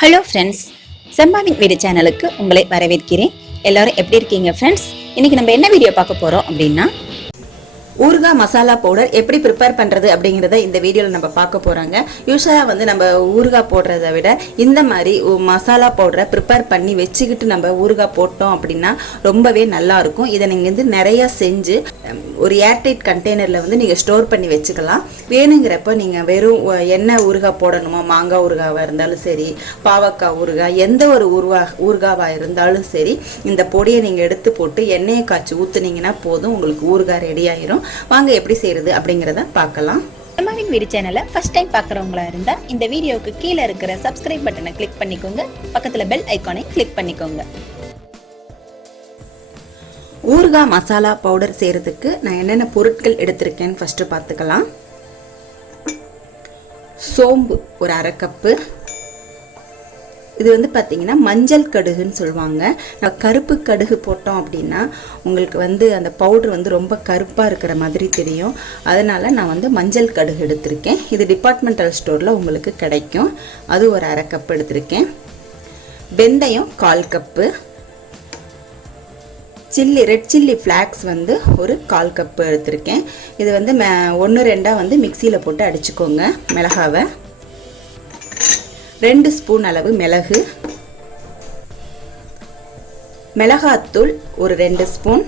Hello friends செம்பாவின் வீடு சேனலுக்கு உங்களை வரவேற்கிறேன். எல்லாரும் எப்படி இருக்கீங்க ஃப்ரெண்ட்ஸ் இன்னைக்கு நம்ம என்ன வீடியோ பார்க்க போகிறோம் அப்படின்னா ஊறுகாய் மசாலா பவுடர் எப்படி ப்ரிப்பேர் பண்ணுறது அப்படிங்கிறத இந்த வீடியோவில் நம்ம பார்க்க போகிறாங்க யூஸ்வலாக வந்து நம்ம ஊறுகாய் போடுறத விட இந்த மாதிரி மசாலா பவுடரை ப்ரிப்பேர் பண்ணி வச்சுக்கிட்டு நம்ம ஊறுகாய் போட்டோம் அப்படின்னா ரொம்பவே நல்லா இருக்கும். இதை நீங்கள் வந்து நிறையா செஞ்சு ஒரு ஏர்டைட் கண்டெய்னரில் வந்து நீங்கள் ஸ்டோர் பண்ணி வச்சுக்கலாம். வேணுங்கிறப்ப நீங்கள் வெறும் என்ன ஊறுகாய் போடணுமோ மாங்காய் ஊறுகாவாக இருந்தாலும் சரி பாவக்காய் ஊறுகாய் எந்த ஒரு ஊறுகா ஊறுகாவாக இருந்தாலும் சரி இந்த பொடியை நீங்கள் எடுத்து போட்டு எண்ணெயை காய்ச்சி ஊற்றுனீங்கன்னா போதும் உங்களுக்கு ஊறுகாய் ரெடி ஆயிரும். வாங்க எப்படி செய்கிறது அப்படிங்கிறத பார்க்கலாம். அம்மாவின் வீடு சேனலை ஃபர்ஸ்ட் டைம் பார்க்குறவங்களா இருந்தா இந்த வீடியோவுக்கு கீழே இருக்கிற சப்ஸ்கிரைப் பட்டனை கிளிக் பண்ணிக்கோங்க. பக்கத்துல பெல் ஐகானை கிளிக் பண்ணிக்கோங்க. ஊறுகாய் மசாலா பவுடர் செய்கிறதுக்கு நான் என்னென்ன பொருட்கள் எடுத்திருக்கேன்னு ஃபஸ்ட்டு பார்த்துக்கலாம். சோம்பு ஒரு அரை கப்பு இது வந்து பார்த்திங்கன்னா மஞ்சள் கடுகுன்னு சொல்லுவாங்க. நான் கருப்பு கடுகு போட்டோம் அப்படின்னா உங்களுக்கு வந்து அந்த பவுடர் வந்து ரொம்ப கருப்பாக இருக்கிற மாதிரி தெரியும். அதனால் நான் வந்து மஞ்சள் கடுகு எடுத்திருக்கேன். இது டிபார்ட்மெண்டல் ஸ்டோரில் உங்களுக்கு கிடைக்கும். அது ஒரு அரை கப் எடுத்திருக்கேன். வெந்தயம் கால் cup chilli red chilli flakes வந்து ஒரு கால் கப்பு எடுத்திருக்கேன். இது வந்து மே ஒன்று ரெண்டாக வந்து மிக்சியில் போட்டு அடிச்சுக்கோங்க மிளகாவை. ரெண்டு ஸ்பூன் அளவு மிளகு. மிளகாத்தூள் ஒரு ரெண்டு ஸ்பூன்.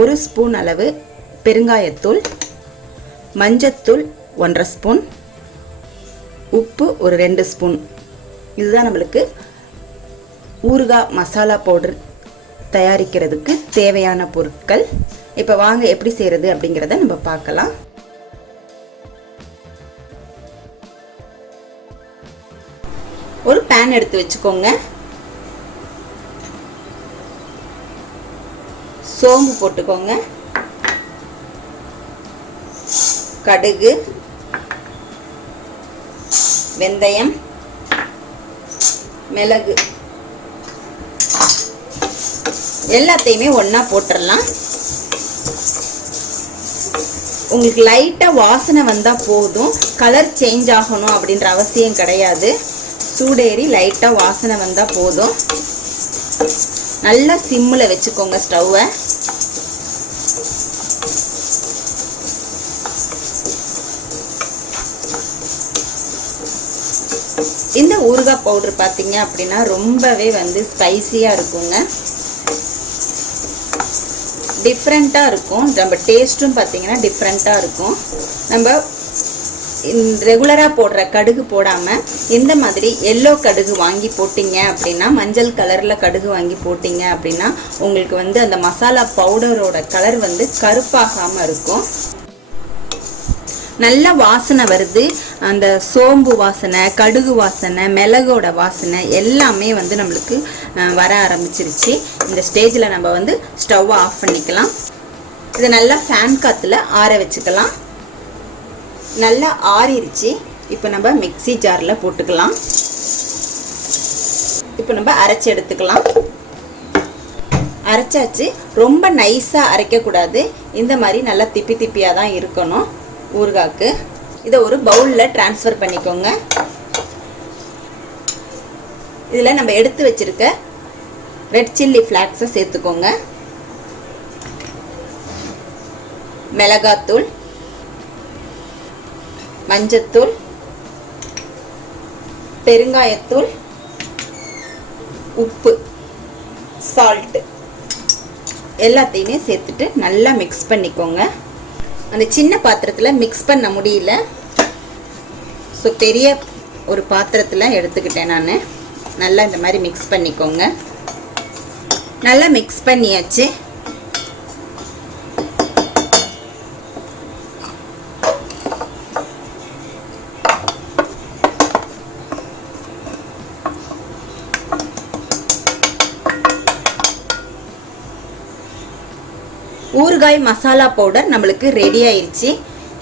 ஒரு ஸ்பூன் அளவு பெருங்காயத்தூள். மஞ்சத்தூள் ஒன்றரை ஸ்பூன். உப்பு ஒரு ரெண்டு ஸ்பூன். இதுதான் நம்மளுக்கு ஊறுகாய் மசாலா பவுடர் தயாரிக்கிறதுக்கு தேவையான பொருட்கள். இப்போ வாங்க எப்படி செய்கிறது அப்படிங்கிறத நம்ம பார்க்கலாம். ஒரு பேன் எடுத்து வச்சுக்கோங்க. சோம்பு போட்டுக்கோங்க. கடுகு வெந்தயம் மிளகு. எல்லாத்தையுமே ஒன்றா போட்டுடலாம் உங்களுக்கு லைட்டாக வாசனை வந்தால் போதும். கலர் சேஞ்ச் ஆகணும் அப்படின்ற அவசியம் கிடையாது. சூடேறி லைட்டாக வாசனை வந்தால் போதும். நல்லா சிம்மில் வச்சுக்கோங்க ஸ்டவ்வை இந்த ஊறுகாய் பவுடர் பார்த்தீங்க அப்படின்னா ரொம்பவே வந்து ஸ்பைசியாக இருக்குங்க. டிஃப்ரெண்ட்டாக இருக்கும். நம்ம டேஸ்ட்டும் பார்த்தீங்கன்னா டிஃப்ரெண்ட்டாக இருக்கும். நம்ம ரெகுலராக போடுற கடுகு போடாமல் இந்த மாதிரி எல்லோ கடுகு வாங்கி போட்டிங்க அப்படின்னா மஞ்சள் கலரில் கடுகு வாங்கி போட்டிங்க அப்படின்னா உங்களுக்கு வந்து அந்த மசாலா பவுடரோட கலர் வந்து கருப்பாகாமல் இருக்கும். நல்ல வாசனை வருது. அந்த சோம்பு வாசனை கடுகு வாசனை மிளகோட வாசனை எல்லாமே வந்து நம்மளுக்கு வர ஆரம்பிச்சிருச்சு. இந்த ஸ்டேஜில் நம்ம வந்து ஸ்டவ்வை ஆஃப் பண்ணிக்கலாம். இதை நல்லா ஃபேன் காற்றுல ஆற வச்சுக்கலாம். நல்லா ஆறிருச்சு. இப்போ நம்ம மிக்ஸி ஜாரில் போட்டுக்கலாம். இப்போ நம்ம அரைச்சி எடுத்துக்கலாம். அரைச்சாச்சு. ரொம்ப நைஸாக அரைக்கக்கூடாது. இந்த மாதிரி நல்லா திப்பி திப்பியாக தான் இருக்கணும் ஊறுகாய்க்கு இதை ஒரு பவுலில் ட்ரான்ஸ்ஃபர் பண்ணிக்கோங்க. இதில் நம்ம எடுத்து வச்சிருக்க ரெட் சில்லி ஃப்ளாக்ஸை சேர்த்துக்கோங்க. மிளகாத்தூள் மஞ்சத்தூள் பெருங்காயத்தூள் உப்பு சால்ட்டு எல்லாத்தையுமே சேர்த்துட்டு நல்லா மிக்ஸ் பண்ணிக்கோங்க. அந்த சின்ன பாத்திரத்தில் மிக்ஸ் பண்ண முடியல. ஸோ பெரிய ஒரு பாத்திரத்தில் எடுத்துக்கிட்டேன் நான். நல்லா இந்த மாதிரி மிக்ஸ் பண்ணிக்கோங்க. நல்லா மிக்ஸ் பண்ணியாச்சு. ஊறுகாய் மசாலா பவுடர் நம்மளுக்கு ரெடி ஆயிடுச்சு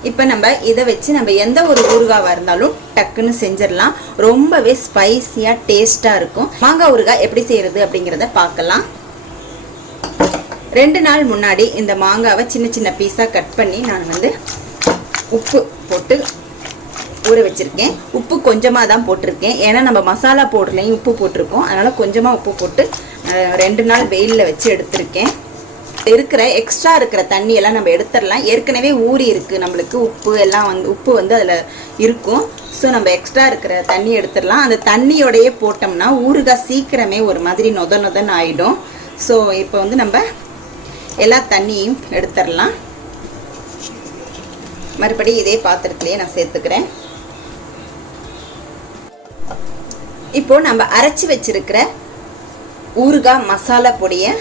இப்போ நம்ம இதை வச்சு நம்ம எந்த ஒரு ஊறுகாவாக இருந்தாலும் டக்குன்னு செஞ்சிடலாம். ரொம்பவே ஸ்பைசியாக டேஸ்ட்டாக இருக்கும். மாங்காய் ஊறுகாய் எப்படி செய்கிறது அப்படிங்கிறத பார்க்கலாம். ரெண்டு நாள் முன்னாடி இந்த மாங்காவை சின்ன சின்ன பீஸாக கட் பண்ணி நான் வந்து உப்பு போட்டு ஊற வச்சுருக்கேன். உப்பு கொஞ்சமாக தான் போட்டிருக்கேன். ஏன்னா நம்ம மசாலா பவுடர்லையும் உப்பு போட்டிருக்கோம். அதனால் கொஞ்சமாக உப்பு போட்டு ரெண்டு நாள் வெயிலில் வச்சு எடுத்திருக்கேன். இருக்கிற எக்ஸ்ட்ரா இருக்கிற தண்ணி எல்லாம் நம்ம எடுத்துடலாம். ஏற்கனவே ஊறி இருக்குது நம்மளுக்கு உப்பு எல்லாம் வந்து உப்பு வந்து அதில் இருக்கும். ஸோ நம்ம எக்ஸ்ட்ரா இருக்கிற தண்ணி எடுத்துடலாம். அந்த தண்ணியோடையே போட்டோம்னா ஊறுகாய் சீக்கிரமே ஒரு மாதிரி நொத நொதன்னு ஆகிடும் ஸோ இப்போ வந்து நம்ம எல்லா தண்ணியும் எடுத்துடலாம். மறுபடி இதே பாத்திரத்திலேயே நான் சேர்த்துக்கிறேன். இப்போ நம்ம அரைச்சி வச்சிருக்கிற ஊறுகாய் மசாலா பொடியை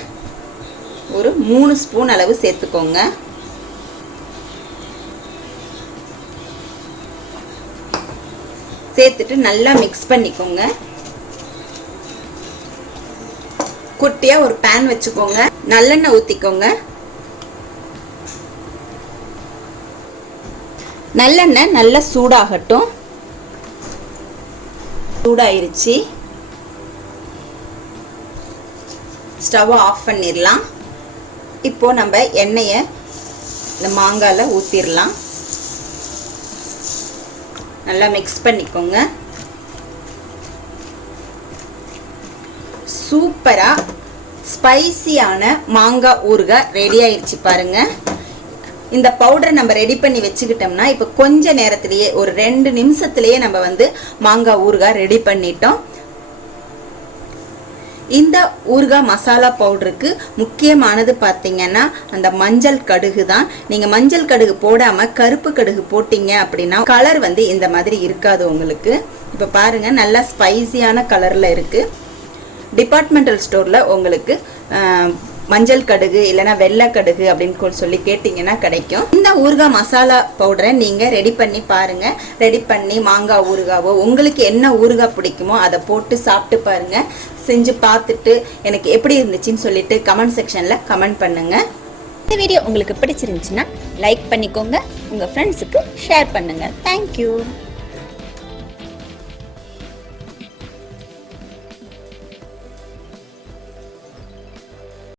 ஒரு மூணு ஸ்பூன் அளவு சேர்த்துக்கோங்க. சேர்த்துட்டு நல்லா மிக்ஸ் பண்ணிக்கோங்க. குட்டியாக ஒரு பேன் வச்சுக்கோங்க. நல்லெண்ணெய் ஊற்றிக்கோங்க நல்லெண்ணெய் நல்லா சூடாகட்டும். சூடாயிருச்சு. ஸ்டவ் ஆஃப் பண்ணிடலாம். இப்போ நம்ம எண்ணெயை இந்த மாங்காயில் ஊற்றிடலாம் நல்லா மிக்ஸ் பண்ணிக்கோங்க. சூப்பராக ஸ்பைசியான மாங்காய் ஊறுகாய் ரெடி ஆயிடுச்சு பாருங்க. இந்த பவுடரை நம்ம ரெடி பண்ணி வச்சுக்கிட்டோம்னா இப்போ கொஞ்ச நேரத்திலேயே ஒரு ரெண்டு நிமிஷத்துலேயே நம்ம வந்து மாங்காய் ஊறுகாய் ரெடி பண்ணிட்டோம். இந்த ஊறுகாய் மசாலா பவுடருக்கு முக்கியமானது பார்த்தீங்கன்னா அந்த மஞ்சள் கடுகு தான். நீங்கள் மஞ்சள் கடுகு போடாமல் கருப்பு கடுகு போட்டிங்க அப்படின்னா கலர் வந்து இந்த மாதிரி இருக்காது உங்களுக்கு. இப்போ பாருங்கள் நல்லா ஸ்பைசியான கலரில் இருக்குது டிபார்ட்மெண்டல் ஸ்டோரில் உங்களுக்கு மஞ்சள் கடுகு இல்லைன்னா வெள்ளை கடுகு அப்படின்னு சொல்லி கேட்டிங்கன்னா கிடைக்கும். இந்த ஊறுகாய் மசாலா பவுடரை நீங்கள் ரெடி பண்ணி பாருங்கள் ரெடி பண்ணி மாங்காய் ஊறுகாவோ உங்களுக்கு என்ன ஊறுகாய் பிடிக்குமோ அதை போட்டு சாப்பிட்டு பாருங்கள் செஞ்சு பார்த்துட்டு எனக்கு எப்படி இருந்துச்சுன்னு சொல்லிட்டு கமெண்ட் செக்ஷனில் கமெண்ட் பண்ணுங்கள் இந்த வீடியோ உங்களுக்கு பிடிச்சிருந்துச்சுன்னா லைக் பண்ணிக்கோங்க. உங்கள் ஃப்ரெண்ட்ஸுக்கு ஷேர் பண்ணுங்கள் தேங்க்யூ